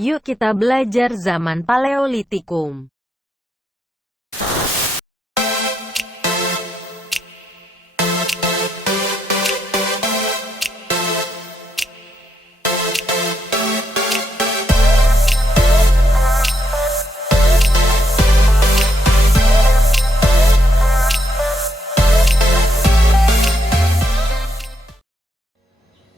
Yuk kita belajar zaman Paleolitikum.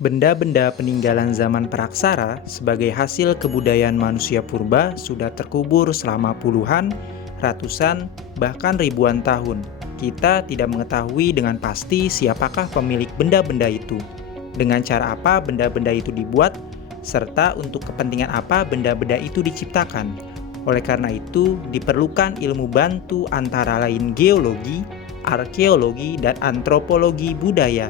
Benda-benda peninggalan zaman praksara sebagai hasil kebudayaan manusia purba sudah terkubur selama puluhan, ratusan, bahkan ribuan tahun. Kita tidak mengetahui dengan pasti siapakah pemilik benda-benda itu, dengan cara apa benda-benda itu dibuat, serta untuk kepentingan apa benda-benda itu diciptakan. Oleh karena itu, diperlukan ilmu bantu antara lain geologi, arkeologi, dan antropologi budaya.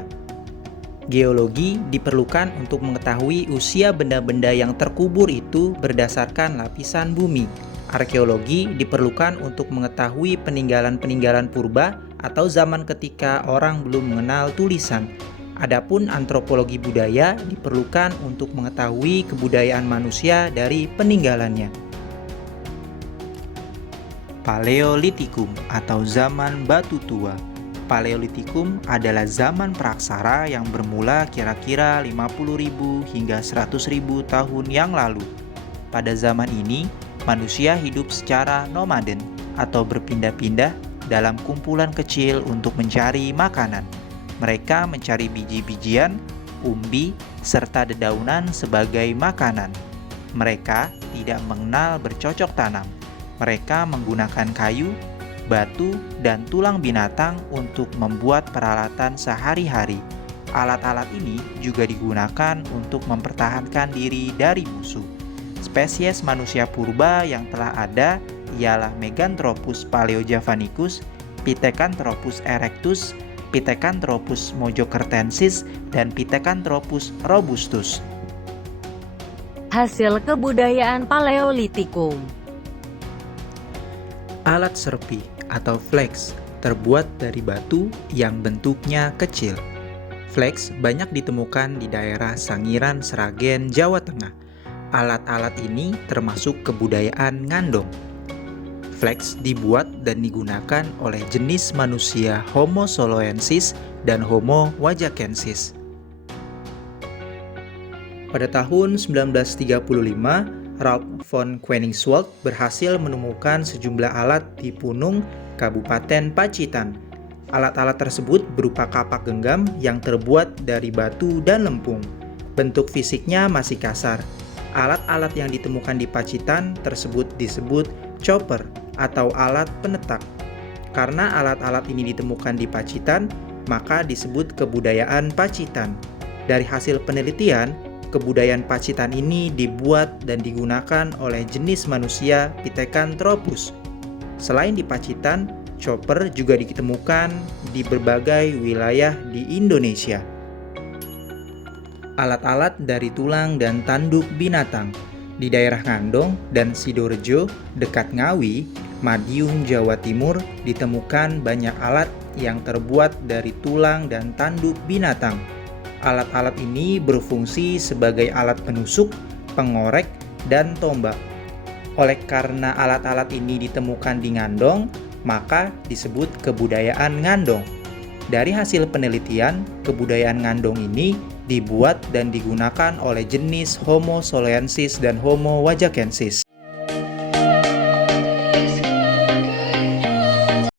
Geologi diperlukan untuk mengetahui usia benda-benda yang terkubur itu berdasarkan lapisan bumi. Arkeologi diperlukan untuk mengetahui peninggalan-peninggalan purba atau zaman ketika orang belum mengenal tulisan. Adapun antropologi budaya diperlukan untuk mengetahui kebudayaan manusia dari peninggalannya. Paleolitikum atau zaman batu tua. Paleolitikum adalah zaman praksara yang bermula kira-kira 50.000 hingga 100.000 tahun yang lalu. Pada zaman ini, manusia hidup secara nomaden atau berpindah-pindah dalam kumpulan kecil untuk mencari makanan. Mereka mencari biji-bijian, umbi, serta dedaunan sebagai makanan. Mereka tidak mengenal bercocok tanam. Mereka menggunakan kayu, batu, dan tulang binatang untuk membuat peralatan sehari-hari. Alat-alat ini juga digunakan untuk mempertahankan diri dari musuh. Spesies manusia purba yang telah ada ialah Meganthropus paleojavanicus, Pithecanthropus erectus, Pithecanthropus mojokertensis, dan Pithecanthropus robustus. Hasil kebudayaan Paleolitikum. Alat serpi atau flex terbuat dari batu yang bentuknya kecil. Flex banyak ditemukan di daerah Sangiran, Sragen, Jawa Tengah. Alat-alat ini termasuk kebudayaan Ngandong. Flex dibuat dan digunakan oleh jenis manusia Homo soloensis dan Homo wajakensis. Pada tahun 1935, Ralph von Koenigswald berhasil menemukan sejumlah alat di Punung, Kabupaten Pacitan. Alat-alat tersebut berupa kapak genggam yang terbuat dari batu dan lempung. Bentuk fisiknya masih kasar. Alat-alat yang ditemukan di Pacitan tersebut disebut chopper atau alat penetak. Karena alat-alat ini ditemukan di Pacitan, maka disebut kebudayaan Pacitan. Dari hasil penelitian, kebudayaan Pacitan ini dibuat dan digunakan oleh jenis manusia Pithecanthropus. Selain di Pacitan, chopper juga ditemukan di berbagai wilayah di Indonesia. Alat-alat dari tulang dan tanduk binatang. Di daerah Ngandong dan Sidorejo, dekat Ngawi, Madiun, Jawa Timur, ditemukan banyak alat yang terbuat dari tulang dan tanduk binatang. Alat-alat ini berfungsi sebagai alat penusuk, pengorek, dan tombak. Oleh karena alat-alat ini ditemukan di Ngandong, maka disebut kebudayaan Ngandong. Dari hasil penelitian, kebudayaan Ngandong ini dibuat dan digunakan oleh jenis Homo soloensis dan Homo wajakensis.